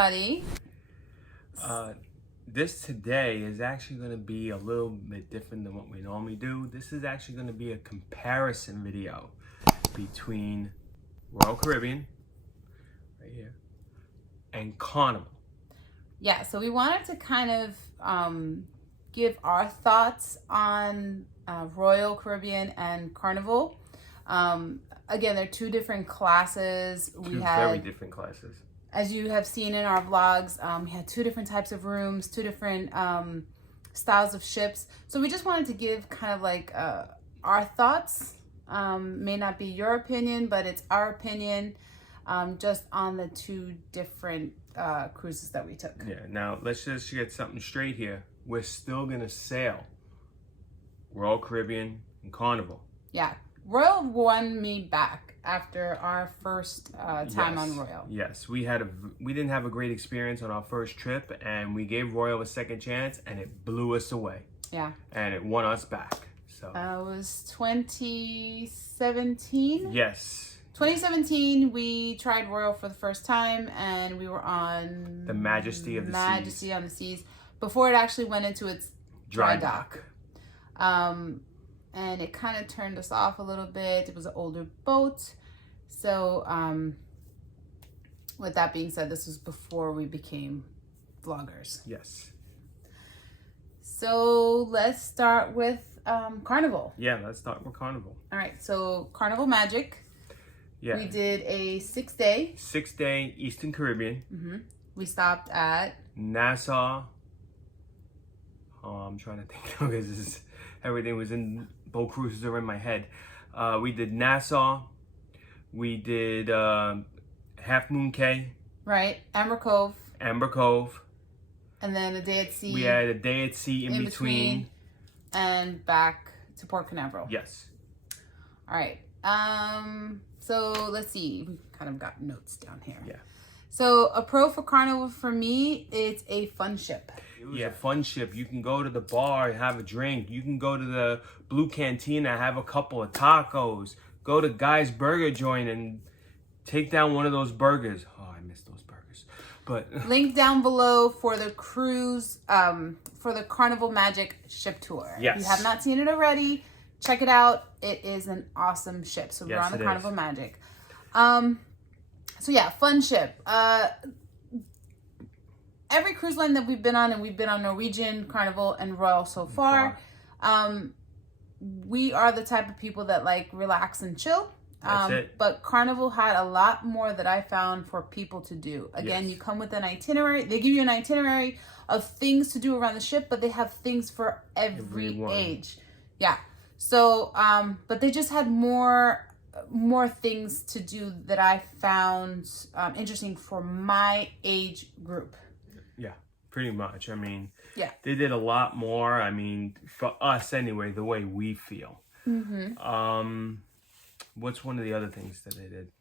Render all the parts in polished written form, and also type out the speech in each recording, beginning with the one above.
everybody. This today is actually going to be a little bit different than what we normally do. This is actually going to be a comparison video between Royal Caribbean, right here, and Carnival. Yeah, so we wanted to kind of give our thoughts on Royal Caribbean and Carnival. Again, they're two different classes. Two very different classes. As you have seen in our vlogs, we had two different types of rooms, two different styles of ships. So we just wanted to give kind of like our thoughts. May not be your opinion, but it's our opinion just on the two different cruises that we took. Yeah, now let's just get something straight here. We're still going to sail Royal Caribbean and Carnival. Yeah, Royal won me back after our first time on Royal. Yes, we didn't have a great experience on our first trip, and we gave Royal a second chance, and it blew us away. Yeah, and it won us back. So it was 2017. Yes, 2017. We tried Royal for the first time, and we were on the Majesty of the Majesty on the Seas before it actually went into its dry dock. And it kind of turned us off a little bit. It was an older boat. So with that being said, this was before we became vloggers. Yes. So let's start with Carnival. Yeah, let's start with Carnival. All right, so Carnival Magic. Yeah. We did a 6-day. 6-day Eastern Caribbean. Mm-hmm. We stopped at Nassau. Oh, I'm trying to think because everything was in, both cruises are in my head. We did Nassau. We did Half Moon Cay. Right, Amber Cove. Amber Cove. And then a day at sea. We had a day at sea in between. And back to Port Canaveral. Yes. All right. So let's see. We kind of got notes down here. Yeah. So a pro for Carnival for me, it's a fun ship. Yeah, fun ship. You can go to the bar and have a drink. You can go to the Blue Cantina, have a couple of tacos. Go to Guy's Burger Joint and take down one of those burgers. Oh, I miss those burgers. But link down below for the cruise, for the Carnival Magic ship tour. Yes. If you have not seen it already, check it out. It is an awesome ship. So we're on the Carnival Magic. So yeah, fun ship. Every cruise line that we've been on, and we've been on Norwegian, Carnival, and Royal so far, we are the type of people that like relax and chill. That's it. But Carnival had a lot more that I found for people to do. Again, you come with an itinerary. They give you an itinerary of things to do around the ship, but they have things for every age. Yeah. So, but they just had more things to do that I found interesting for my age group. Yeah, pretty much. I mean, yeah, they did a lot more. I mean, for us anyway, the way we feel. Mm-hmm. What's one of the other things that they did?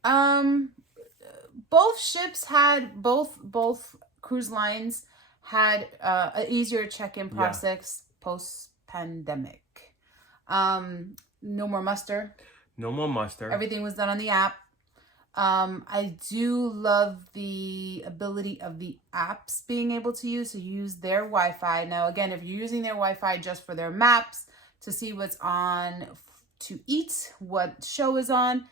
Both ships had both cruise lines had an easier check-in process post-pandemic. No more muster. No more muster. Everything was done on the app. I do love the ability of the apps being able to use their Wi-Fi. Now, again, if you're using their Wi-Fi just for their maps to see what's on to eat, what show is on,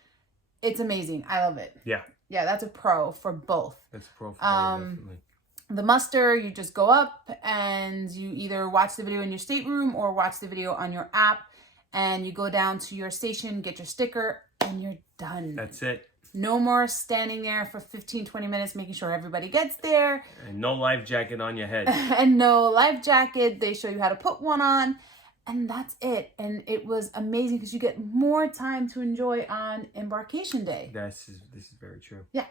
it's amazing. I love it. Yeah. Yeah, that's a pro for both. That's a pro for both, definitely. The muster, you just go up and you either watch the video in your stateroom or watch the video on your app, and you go down to your station, get your sticker, and you're done. That's it. No more standing there for 15, 20 minutes making sure everybody gets there. And no life jacket on your head. And no life jacket. They show you how to put one on. And that's it. And it was amazing because you get more time to enjoy on embarkation day. This is very true. Yeah.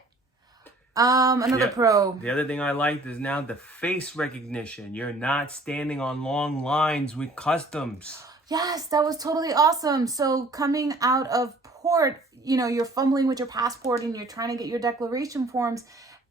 Another pro. The other thing I liked is now the face recognition. You're not standing on long lines with customs. Yes, that was totally awesome. So coming out of port, you know, you're fumbling with your passport and you're trying to get your declaration forms.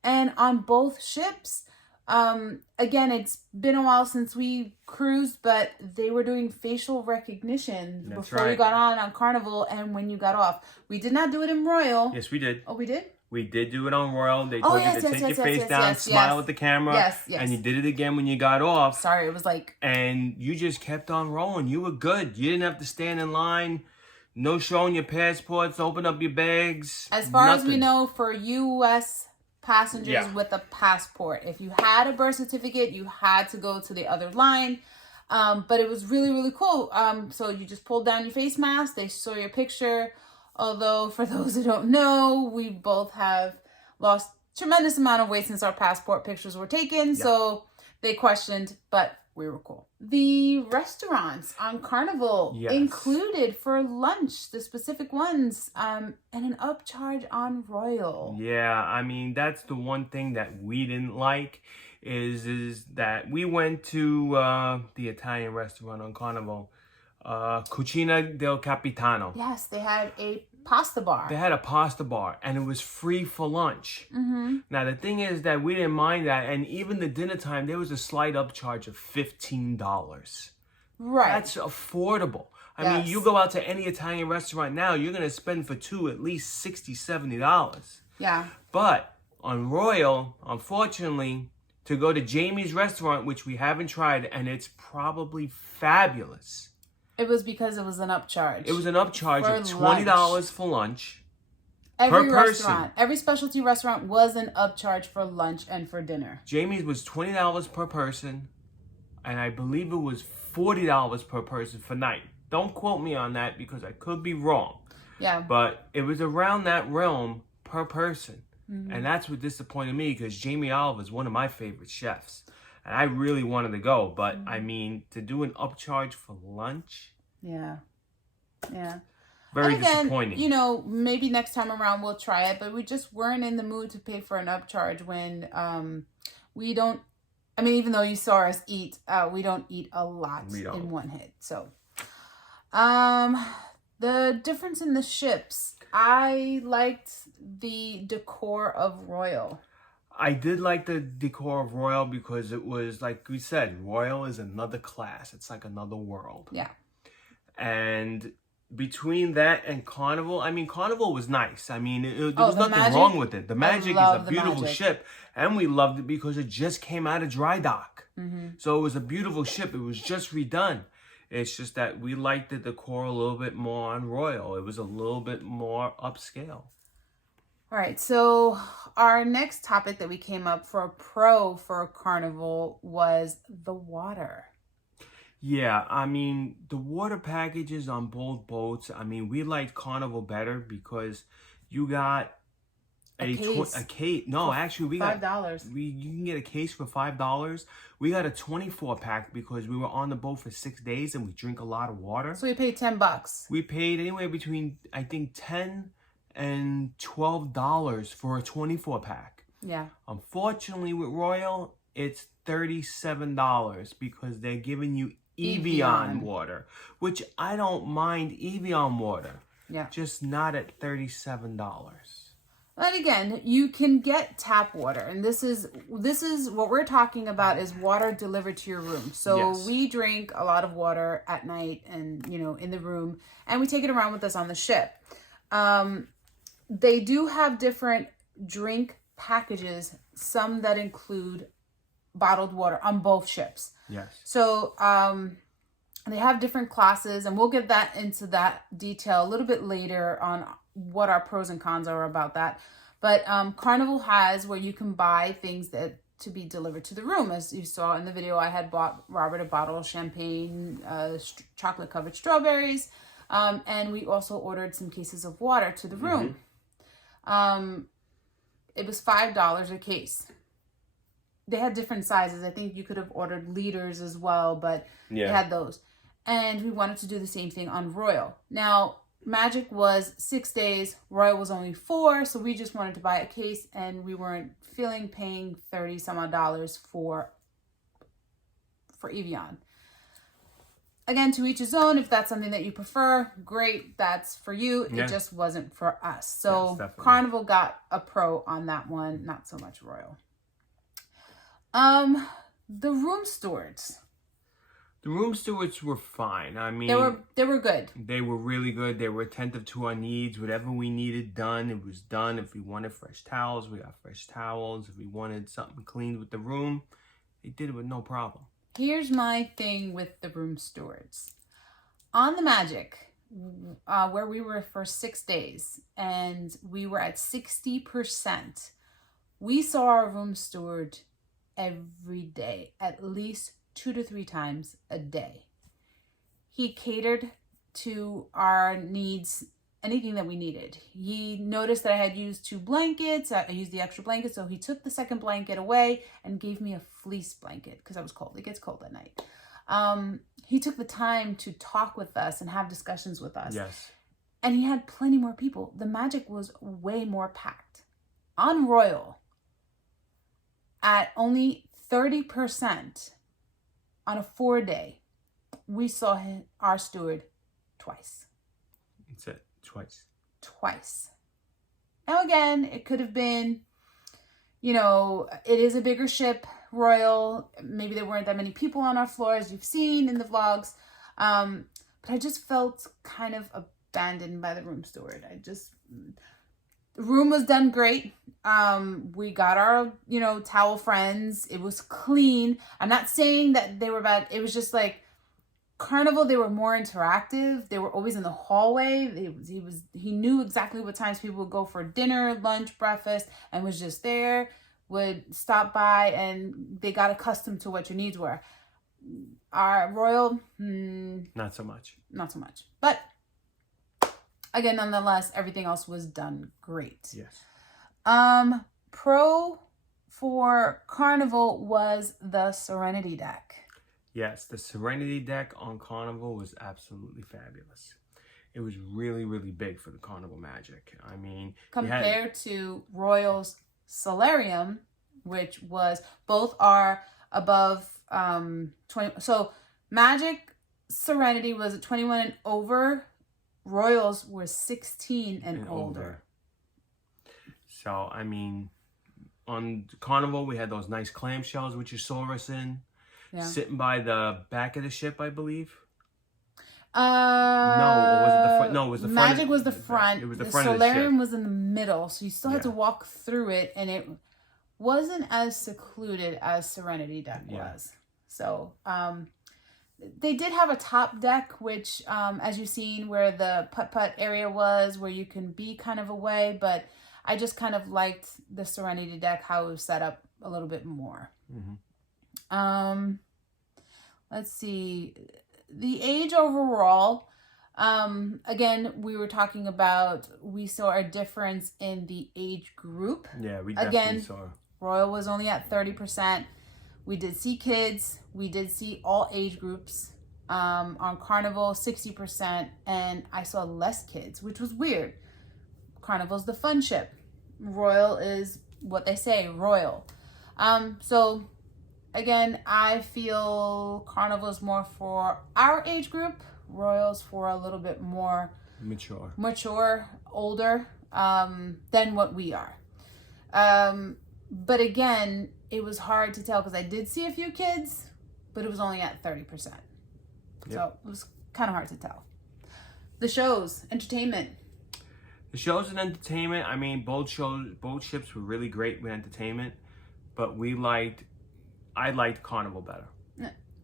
And on both ships, again, it's been a while since we cruised, but they were doing facial recognition before you got on Carnival and when you got off. We did not do it in Royal. Yes, we did. Oh, we did? We did do it on Royal. They told you to take your face down, smile yes. at the camera. Yes, yes. And you did it again when you got off. Sorry, it was like... And you just kept on rolling. You were good. You didn't have to stand in line. No showing your passports. Open up your bags. As far as we know, for U.S. passengers with a passport, if you had a birth certificate, you had to go to the other line. But it was really, really cool. So you just pulled down your face mask. They saw your picture. Although, for those who don't know, we both have lost tremendous amount of weight since our passport pictures were taken. Yeah. So they questioned, but we were cool. The restaurants on Carnival included for lunch, the specific ones, and an upcharge on Royal. Yeah, I mean, that's the one thing that we didn't like is that we went to the Italian restaurant on Carnival. Cucina del Capitano. Yes, they had a pasta bar. They had a pasta bar, and it was free for lunch. Mm-hmm. Now, the thing is that we didn't mind that, and even the dinner time, there was a slight upcharge of $15. Right. That's affordable. I mean, you go out to any Italian restaurant now, you're going to spend for two at least $60, $70. Yeah. But on Royal, unfortunately, to go to Jamie's restaurant, which we haven't tried, and it's probably fabulous. It was because it was an upcharge. It was an upcharge of $20 for lunch every per restaurant, person. Every specialty restaurant was an upcharge for lunch and for dinner. Jamie's was $20 per person, and I believe it was $40 per person for night. Don't quote me on that because I could be wrong. Yeah. But it was around that realm per person. Mm-hmm. And that's what disappointed me because Jamie Oliver is one of my favorite chefs. And I really wanted to go, but I mean, to do an upcharge for lunch? Yeah. Yeah. Very disappointing. You know, maybe next time around we'll try it, but we just weren't in the mood to pay for an upcharge when we don't, I mean, even though you saw us eat, we don't eat a lot in one hit. So, the difference in the ships, I liked the decor of Royal. I did like the decor of Royal because it was, like we said, Royal is another class. It's like another world. Yeah. And between that and Carnival, I mean, Carnival was nice. I mean, there was nothing wrong with it. The Magic is a beautiful ship. And we loved it because it just came out of dry dock. Mm-hmm. So it was a beautiful ship. It was just redone. It's just that we liked the decor a little bit more on Royal. It was a little bit more upscale. All right, so our next topic that we came up for a pro for Carnival was the water. Yeah, I mean, the water packages on both boats, I mean, we liked Carnival better because you got a case. No, actually, we got $5. You can get a case for $5. We got a 24-pack because we were on the boat for 6 days and we drink a lot of water. So we paid $10. We paid anywhere between, I think, $10 and $12 for a 24-pack. Yeah. Unfortunately, with Royal, it's $37 because they're giving you Evian water, which I don't mind Evian water. Yeah. Just not at $37. But again, you can get tap water, and this is what we're talking about is water delivered to your room. So we drink a lot of water at night and, you know, in the room, and we take it around with us on the ship. They do have different drink packages, some that include bottled water on both ships. Yes. So they have different classes, and we'll get into that detail a little bit later on what our pros and cons are about that. But Carnival has where you can buy things that to be delivered to the room. As you saw in the video, I had bought Robert a bottle of champagne, chocolate covered strawberries, and we also ordered some cases of water to the room. It was $5 a case. They had different sizes. I think you could have ordered liters as well, but they had those. And we wanted to do the same thing on Royal. Now, Magic was 6 days. Royal was only 4. So we just wanted to buy a case, and we weren't feeling paying $30 some odd for Evian. Again, to each his own. If that's something that you prefer, great. That's for you. Yeah. It just wasn't for us. So yes, Carnival got a pro on that one. Not so much Royal. The room stewards. The room stewards were fine. I mean, they were good. They were really good. They were attentive to our needs. Whatever we needed done, it was done. If we wanted fresh towels, we got fresh towels. If we wanted something cleaned with the room, they did it with no problem. Here's my thing with the room stewards. On the Magic, where we were for 6 days, and we were at 60%, we saw our room steward every day, at least 2 to 3 times a day. He catered to our needs, anything that we needed. He noticed that I had used 2 blankets. I used the extra blanket, so he took the second blanket away and gave me a fleece blanket because I was cold. It gets cold at night. He took the time to talk with us and have discussions with us. Yes. And he had plenty more people. The Magic was way more packed. On Royal, at only 30%, on a 4-day, we saw our steward twice. That's it. Twice. Now again, it could have been, it is a bigger ship, Royal. Maybe there weren't that many people on our floor, as you've seen in the vlogs. But I just felt kind of abandoned by the room steward. The room was done great. We got our, towel friends. It was clean. I'm not saying that they were bad. It was just like Carnival, they were more interactive. They were always in the hallway. He knew exactly what times people would go for dinner, lunch, breakfast, and was just there, would stop by, and they got accustomed to what your needs were. Our Royal, not so much. But again, nonetheless, everything else was done great. Yes. Pro for Carnival was the Serenity deck. Yes, the Serenity deck on Carnival was absolutely fabulous. It was really, really big for the Carnival Magic. I mean, compared to Royal's Solarium, which was, both are above 20. So Magic Serenity was 21 and over. Royals were 16 and older. So, I mean, on Carnival, we had those nice clamshells, which you saw us in. Yeah. Sitting by the back of the ship, I believe. No, or was it the front? No, it was the front. Magic was the front. It was the front of the ship. The Solarium was in the middle, so you still had to walk through it, and it wasn't as secluded as Serenity deck was. So, they did have a top deck, which, as you've seen, where the putt-putt area was, where you can be kind of away, but I just kind of liked the Serenity deck, how it was set up a little bit more. Mm-hmm. Let's see. The age overall, again, we were talking about, we saw a difference in the age group. Yeah, we definitely saw. Royal was only at 30%. We did see kids. We did see all age groups. On Carnival, 60%. And I saw less kids, which was weird. Carnival's the fun ship. Royal is what they say, royal. So again, I feel Carnival is more for our age group. Royal's for a little bit more mature, older, than what we are. But again, it was hard to tell because I did see a few kids, but it was only at 30%. Yep. So it was kind of hard to tell. The shows, entertainment. The shows and entertainment, I mean, both ships were really great with entertainment, but I liked Carnival better.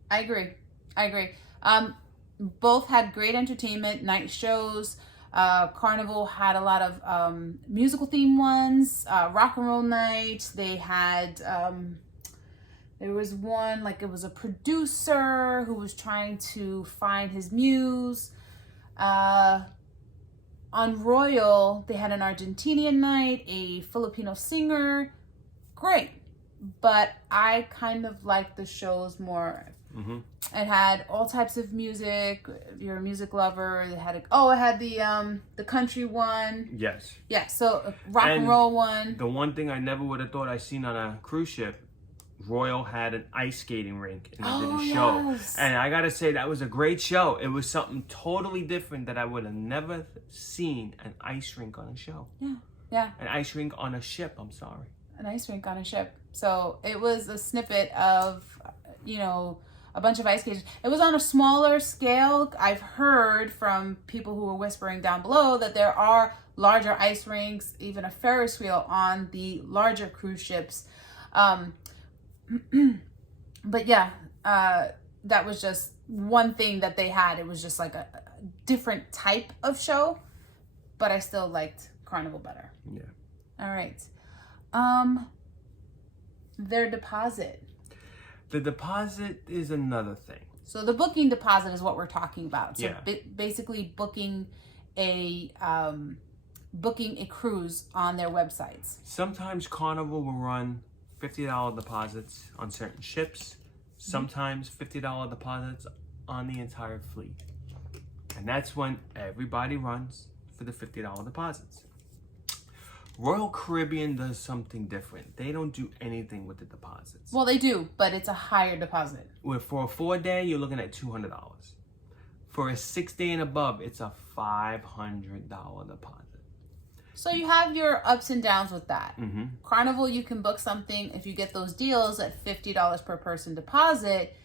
I agree. Both had great entertainment, night shows. Carnival had a lot of musical theme ones, rock and roll night. They had, there was one, like it was a producer who was trying to find his muse. On Royal, they had an Argentinian night, a Filipino singer. Great. But I kind of liked the shows more. Mm-hmm. It had all types of music. If you're a music lover, it had the country one. Yes. Yeah, so rock and roll one. The one thing I never would have thought I seen on a cruise ship, Royal had an ice skating rink and they did a show. Yes. And I gotta say, that was a great show. It was something totally different that I would have never seen, an ice rink on a show. Yeah. An ice rink on a ship, I'm sorry. An ice rink on a ship. So it was a snippet of, a bunch of ice cages. It was on a smaller scale. I've heard from people who were whispering down below that there are larger ice rinks, even a Ferris wheel on the larger cruise ships. But yeah, that was just one thing that they had. It was just like a different type of show, but I still liked Carnival better. Yeah. All right. Their deposit. The deposit is another thing. So the booking deposit is what we're talking about. So yeah. Basically booking a cruise on their websites. Sometimes Carnival will run $50 deposits on certain ships. Sometimes $50 deposits on the entire fleet. And that's when everybody runs for the $50 deposits. Royal Caribbean does something different. They don't do anything with the deposits. Well, they do, but it's a higher deposit. For a 4-day, you're looking at $200. For a 6-day and above, it's a $500 deposit. So you have your ups and downs with that. Mm-hmm. Carnival, you can book something if you get those deals at $50 per person deposit.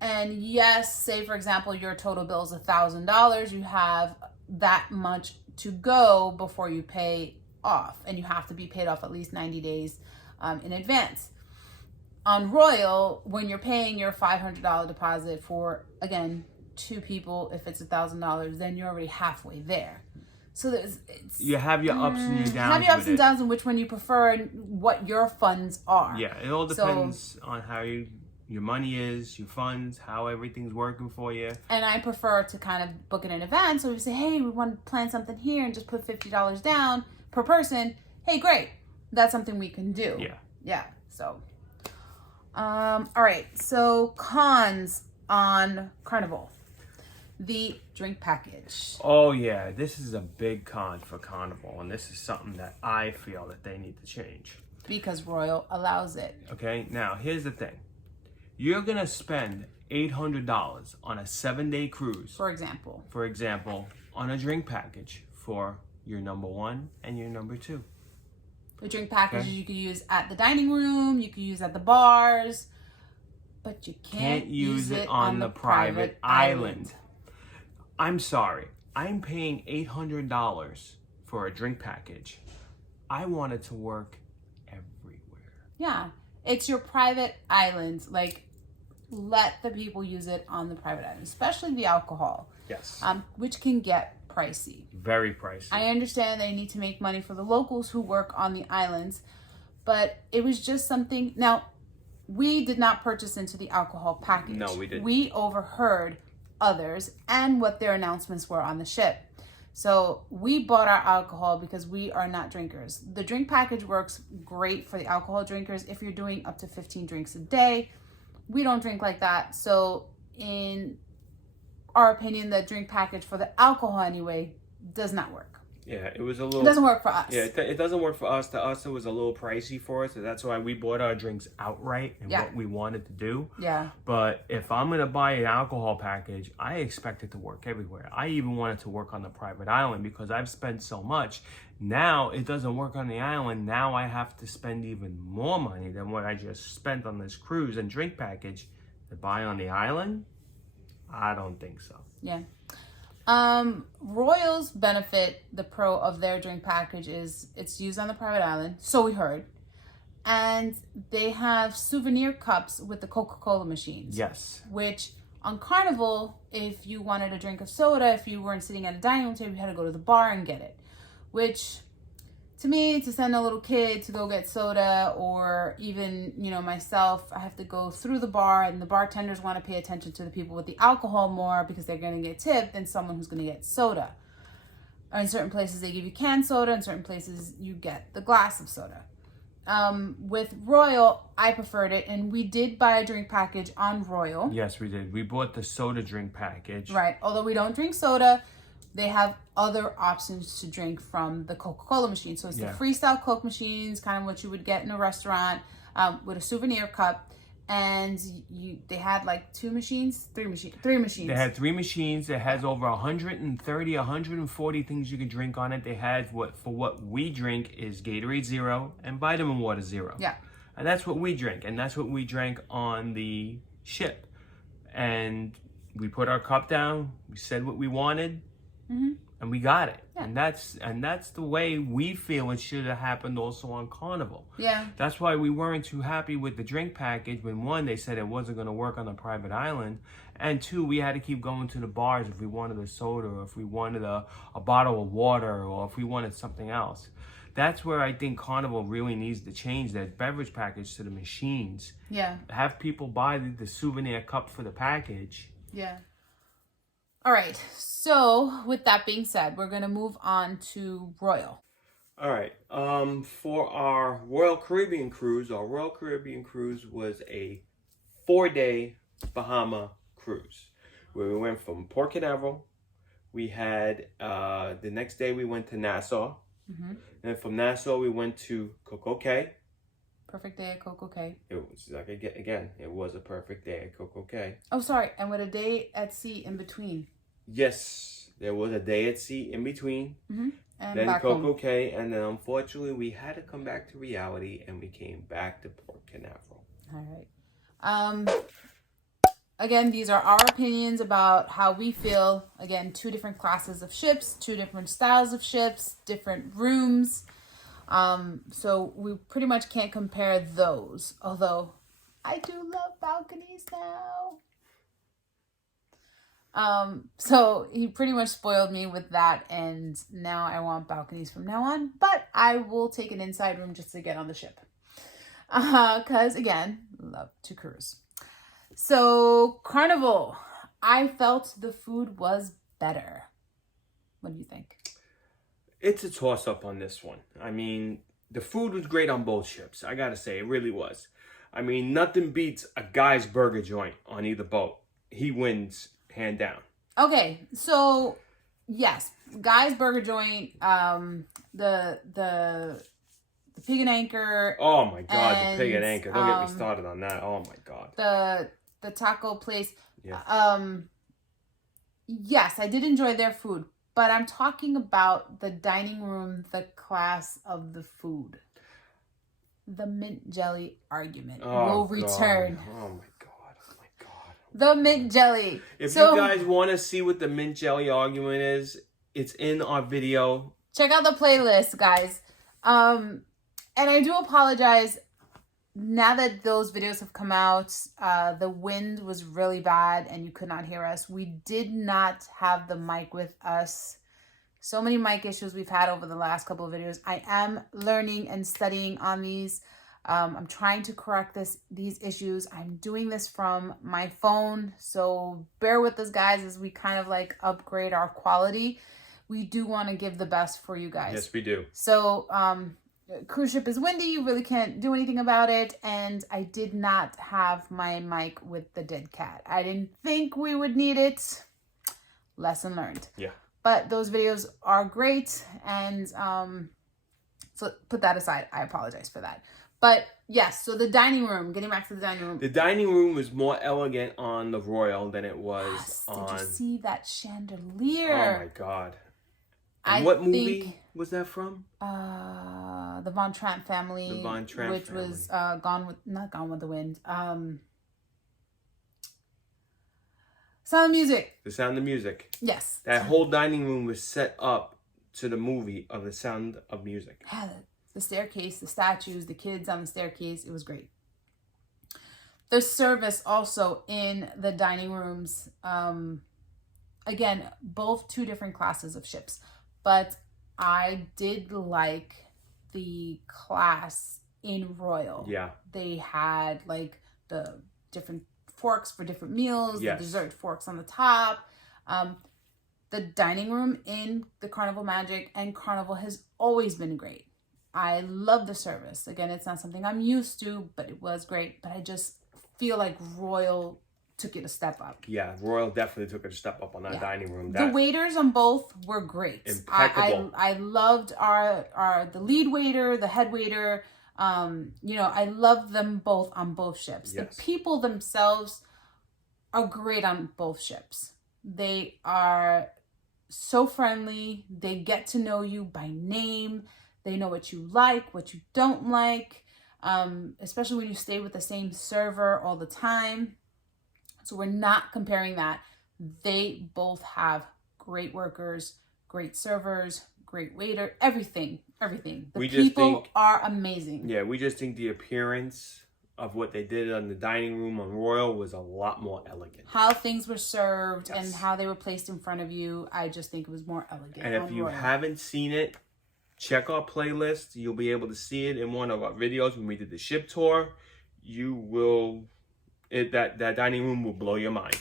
And yes, say for example, your total bill is $1,000. You have that much to go before you pay off. And you have to be paid off at least 90 days in advance. On Royal, when you're paying your $500 deposit for, again, 2 people, if it's $1,000, then you're already halfway there. So you have your ups and your downs. Have your ups and downs, and which one you prefer, and what your funds are. Yeah, it all depends on how your money is, your funds, how everything's working for you. And I prefer to kind of book it in advance. So we say, hey, we want to plan something here, and just put $50 down per person. Hey, great, that's something we can do. Yeah. Yeah. So, all right. So cons on Carnival. The drink package. Oh yeah, this is a big con for Carnival, and this is something that I feel that they need to change. Because Royal allows it. Okay, now here's the thing. You're gonna spend $800 on a 7-day cruise. For example, on a drink package for your number 1 and your number 2. The drink packages you can use at the dining room, you can use at the bars, but you can't use it on the private island. I'm sorry, I'm paying $800 for a drink package. I want it to work everywhere. Yeah, it's your private island. Like, let the people use it on the private island, especially the alcohol. Yes. Which can get pricey. Very pricey. I understand they need to make money for the locals who work on the islands, but it was just something. Now, we did not purchase into the alcohol package. No, we didn't. We overheard others and what their announcements were on the ship. So we bought our alcohol because we are not drinkers. The drink package works great for the alcohol drinkers if you're doing up to 15 drinks a day. We don't drink like that. So in our opinion, the drink package for the alcohol anyway does not work. Yeah, it was a little... It doesn't work for us. Yeah, it doesn't work for us. To us, it was a little pricey for us. So that's why we bought our drinks outright and what we wanted to do. Yeah. But if I'm going to buy an alcohol package, I expect it to work everywhere. I even want it to work on the private island because I've spent so much. Now it doesn't work on the island. Now I have to spend even more money than what I just spent on this cruise and drink package to buy on the island. I don't think so. Yeah. Royals benefit, the pro of their drink package is it's used on the private island, so we heard. And they have souvenir cups with the Coca-Cola machines. Yes. Which on Carnival, if you wanted a drink of soda, if you weren't sitting at a dining room table, you had to go to the bar and get it. Which, to me, to send a little kid to go get soda, or even, myself, I have to go through the bar, and the bartenders want to pay attention to the people with the alcohol more because they're going to get tipped than someone who's going to get soda. Or in certain places, they give you canned soda. In certain places, you get the glass of soda. With Royal, I preferred it, and we did buy a drink package on Royal. Yes, we did. We bought the soda drink package. Right. Although we don't drink soda, they have other options to drink from the Coca-Cola machine. So it's the freestyle Coke machines, kind of what you would get in a restaurant, with a souvenir cup. And they had like three machines. They had 3 machines. It has over 130, 140 things you can drink on it. They had what we drink is Gatorade Zero and Vitamin Water Zero. Yeah. And that's what we drink. And that's what we drank on the ship. and we put our cup down. We said what we wanted, and we got it. Yeah. And that's the way we feel it should have happened also on Carnival. Yeah. That's why we weren't too happy with the drink package when, one, they said it wasn't going to work on a private island, and two, we had to keep going to the bars if we wanted a soda, or if we wanted a bottle of water, or if we wanted something else. That's where I think Carnival really needs to change that beverage package to the machines. Yeah. Have people buy the souvenir cup for the package. Yeah. All right. So with that being said, we're going to move on to Royal. All right. For our Royal Caribbean cruise, was a 4-day Bahama cruise where we went from Port Canaveral. We had the next day we went to Nassau. And from Nassau we went to Coco Cay. Perfect day at Coco Cay. It was like, again, it was a perfect day at Coco Cay. Oh, sorry. And with a day at sea in between. Yes, there was a day at sea in between. And then back Coco home. Cay, and then unfortunately we had to come back to reality, and we came back to Port Canaveral. All right. Again, these are our opinions about how we feel. Again, 2 different classes of ships, 2 different styles of ships, different rooms. So we pretty much can't compare those. Although I do love balconies now. So he pretty much spoiled me with that, and now I want balconies from now on. But I will take an inside room just to get on the ship. Because again, love to cruise. So Carnival, I felt the food was better. What do you think? It's a toss-up on this one. I mean, the food was great on both ships. I gotta say, it really was. I mean, nothing beats a Guy's Burger joint on either boat. He wins, hand down. Okay, so yes, Guy's Burger joint, the Pig and Anchor. Oh my God, the Pig and Anchor. Don't get me started on that. Oh my God. The taco place. Yeah. Yes, I did enjoy their food, but I'm talking about the dining room, the class of the food. The mint jelly argument will return. Oh my God. Oh my God. The mint jelly. If you guys want to see what the mint jelly argument is, it's in our video. Check out the playlist, guys. And I do apologize. Now that those videos have come out, the wind was really bad and you could not hear us. We did not have the mic with us. So many mic issues we've had over the last couple of videos. I am learning and studying on these. I'm trying to correct these issues. I'm doing this from my phone. So bear with us, guys, as we kind of like upgrade our quality. We do want to give the best for you guys. Yes, we do. So, cruise ship is windy. You really can't do anything about it. And I did not have my mic with the dead cat. I didn't think we would need it. Lesson learned. Yeah. But those videos are great. And so put that aside. I apologize for that. But yes, so the dining room, getting back to the dining room. The dining room was more elegant on the Royal than it was on... Did you see that chandelier? Oh my God. And what movie was that from? The Von Trapp family. The Von Trapp which family. was not Gone with the Wind. Sound of Music. The Sound of Music. Yes. That whole dining room was set up to the movie of The Sound of Music. Yeah, the staircase, the statues, the kids on the staircase. It was great. The service also in the dining rooms. Again, both 2 different classes of ships. But I did like the class in Royal. Yeah. They had like the different forks for different meals, yes. The dessert forks on the top. The dining room in the Carnival Magic and Carnival has always been great. I love the service. Again, it's not something I'm used to, but it was great. But I just feel like Royal took it a step up. Yeah, Royal definitely took it a step up on that dining room. The waiters on both were great. Impeccable. I loved the lead waiter, the head waiter. I love them both on both ships. Yes. The people themselves are great on both ships. They are so friendly. They get to know you by name. They know what you like, what you don't like, especially when you stay with the same server all the time. So we're not comparing that. They both have great workers, great servers, great waiter, everything. The people are amazing. Yeah, we just think the appearance of what they did on the dining room on Royal was a lot more elegant. How things were served and how they were placed in front of you, I just think it was more elegant. And if you haven't seen it, check our playlist. You'll be able to see it in one of our videos when we did the ship tour. You will, that dining room will blow your mind.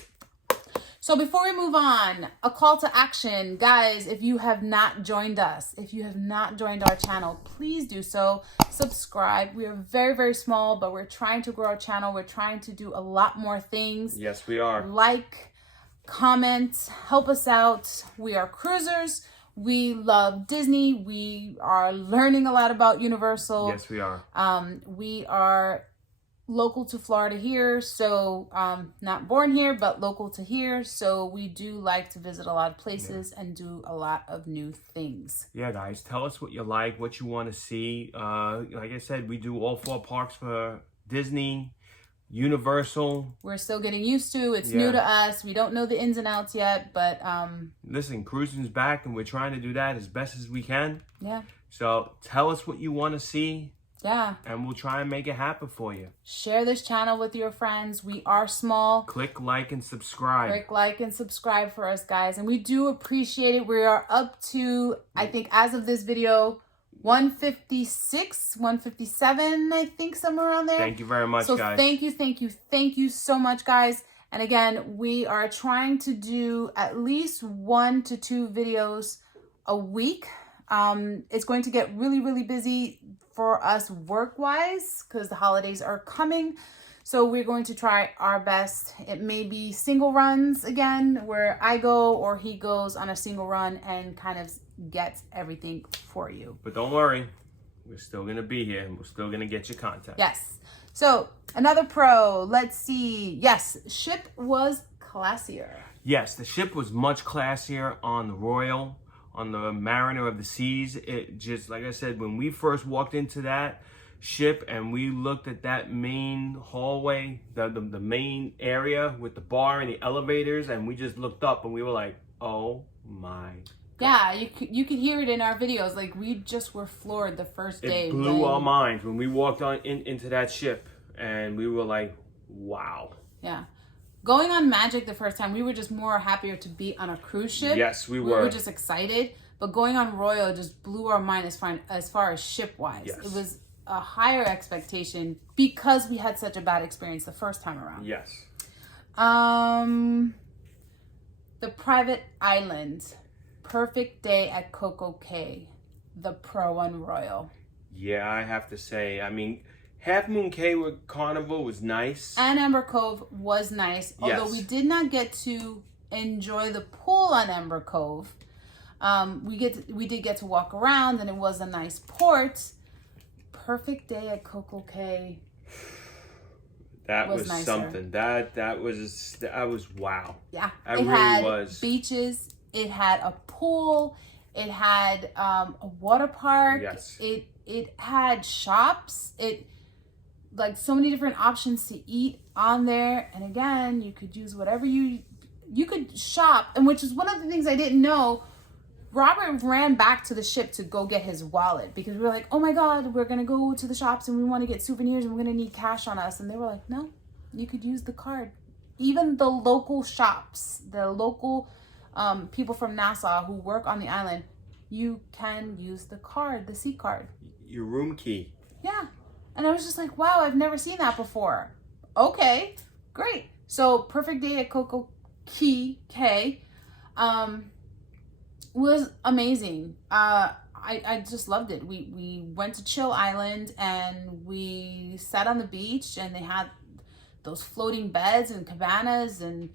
So before we move on, a call to action. Guys, if you have not joined us, if you have not joined our channel, please do so. Subscribe. We are very, very small, but we're trying to grow our channel. We're trying to do a lot more things. Yes, we are. Like, comment, help us out. We are cruisers. We love Disney. We are learning a lot about Universal. Yes, we are. We are local to Florida here, so not born here, but local to here. So we do like to visit a lot of places and do a lot of new things. Yeah, guys, tell us what you like, what you want to see. Like I said, we do all 4 parks for Disney, Universal. We're still getting used to. It's new to us. We don't know the ins and outs yet, but listen, cruising's back, and we're trying to do that as best as we can. Yeah. So tell us what you want to see. Yeah. And we'll try and make it happen for you. Share this channel with your friends. We are small. Click like and subscribe. Click like and subscribe for us, guys. And we do appreciate it. We are up to, I think as of this video, 156, 157, I think, somewhere around there. Thank you very much, guys. So thank you so much, guys. And again, we are trying to do at least 1 to 2 videos a week. It's going to get really, really busy for us work-wise because the holidays are coming. So we're going to try our best. It may be single runs again, where I go or he goes on a single run and kind of gets everything for you. But don't worry, we're still going to be here and we're still going to get you content. Yes. So another pro, let's see. Yes, ship was classier. Yes, the ship was much classier on the Royal. On the Mariner of the Seas. It just, like I said, when we first walked into that ship and we looked at that main hallway, the main area with the bar and the elevators, and we just looked up and we were like, oh my God. Yeah, you could hear it in our videos. Like, we just were floored the first day. It blew our minds when we walked on into that ship, and we were like, wow. Yeah. Going on Magic the first time, we were just more happier to be on a cruise ship. Yes, we were. We were just excited. But going on Royal just blew our mind as far as ship-wise. Yes. It was a higher expectation because we had such a bad experience the first time around. Yes. The private island. Perfect day at Coco Cay. The pro on Royal. Yeah, I have to say, I mean, Half Moon Cay with Carnival was nice. And Amber Cove was nice. Yes. Although we did not get to enjoy the pool on Amber Cove. We did get to walk around, and it was a nice port. Perfect day at Coco Cay. That was something. That was wow. Yeah. It really was. Beaches. It had a pool. It had a water park. Yes. It had shops. Like so many different options to eat on there. And again, you could use whatever you could shop, and which is one of the things I didn't know. Robert ran back to the ship to go get his wallet because we were like, oh my God, we're going to go to the shops and we want to get souvenirs and we're going to need cash on us. And they were like, no, you could use the card. Even the local shops, the local people from Nassau who work on the island, you can use the card, the C card. Your room key. Yeah. And I was just like, wow, I've never seen that before. Okay, great. So perfect day at Coco Cay. Was amazing. I just loved it. We went to Chill Island and we sat on the beach, and they had those floating beds and cabanas and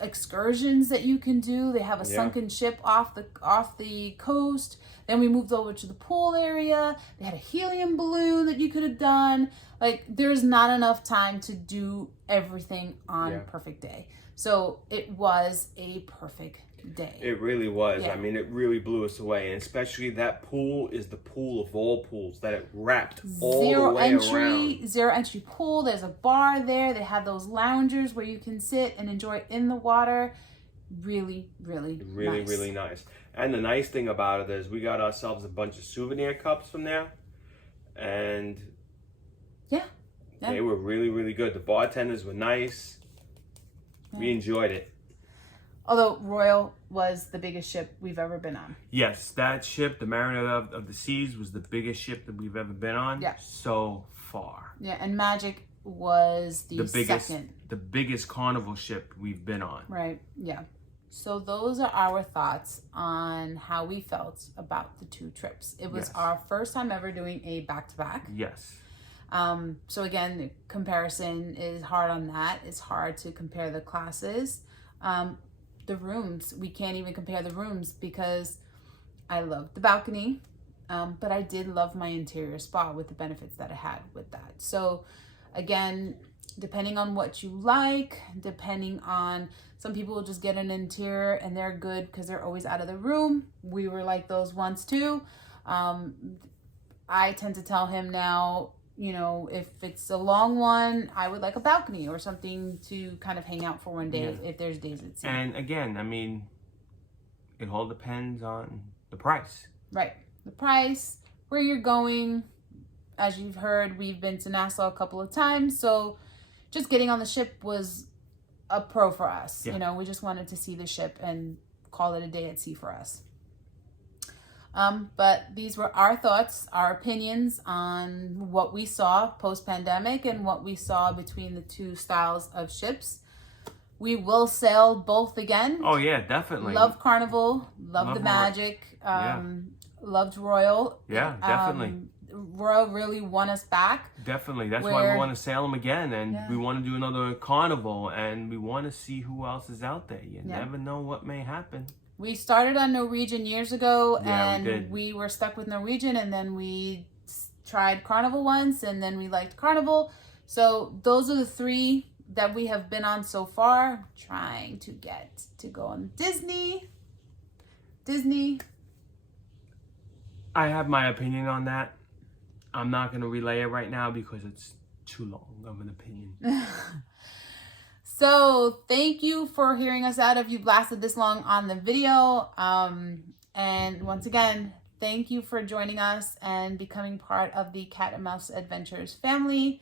excursions that you can do. They have a sunken ship off the coast. Then we moved over to the pool area. They had a helium balloon that you could have done. Like, there's not enough time to do everything on Yeah. perfect day. So it was a perfect day. It really was. Yeah. I mean, it really blew us away. And especially that pool is the pool of all pools that it wrapped all the way around. Zero entry pool. There's a bar there. They have those loungers where you can sit and enjoy in the water. Really nice. Really nice. And the nice thing about it is we got ourselves a bunch of souvenir cups from there. And yeah. They were really good. The bartenders were nice. Yeah. We enjoyed it. Although Royal was the biggest ship we've ever been on. Yes, that ship, the Mariner of the Seas, was the biggest ship that we've ever been on so far. Yeah, and Magic was the second. The biggest Carnival ship we've been on. Right, yeah. So those are our thoughts on how we felt about the two trips. It was our first time ever doing a back-to-back. Yes. So again, the comparison is hard on that. It's hard to compare the classes. The rooms, we can't even compare the rooms because I loved the balcony, but I did love my interior spa with the benefits that I had with that. So again, depending on what you like, depending on, some people will just get an interior and they're good because they're always out of the room. We were like those once too. I tend to tell him now, you know, if it's a long one, I would like a balcony or something to kind of hang out for one day if there's days at sea. And again, I mean, it all depends on the price. Right. The price, where you're going. As you've heard, we've been to Nassau a couple of times. So just getting on the ship was a pro for us. Yeah. You know, we just wanted to see the ship and call it a day at sea for us. But these were our thoughts, our opinions on what we saw post-pandemic and what we saw between the two styles of ships. We will sail both again. Oh yeah, definitely. Love Carnival, love the Magic, loved Royal. Yeah, definitely. Royal really won us back. Definitely. That's why we want to sail them again, and we want to do another Carnival, and we want to see who else is out there. You never know what may happen. We started on Norwegian years ago, and we were stuck with Norwegian, and then we tried Carnival once, and then we liked Carnival. So those are the three that we have been on so far. Trying to get to go on Disney. I have my opinion on that. I'm not going to relay it right now because it's too long of an opinion. So thank you for hearing us out if you've lasted this long on the video. And once again, thank you for joining us and becoming part of the Cat and Mouse Adventures family.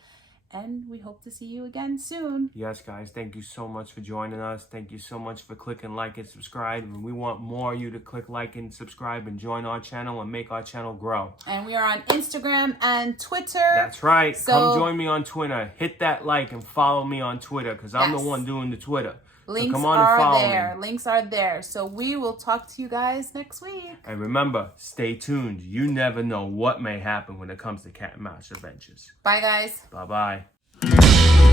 And we hope to see you again soon. Yes, guys. Thank you so much for joining us. Thank you so much for clicking like and subscribe. And we want more of you to click like and subscribe and join our channel and make our channel grow. And we are on Instagram and Twitter. That's right. So, come join me on Twitter. Hit that like and follow me on Twitter because I'm the one doing the Twitter. Links so come on and follow there. me. Links are there. So we will talk to you guys next week. And remember, stay tuned. You never know what may happen when it comes to Cat and Mouse Adventures. Bye, guys. Bye-bye.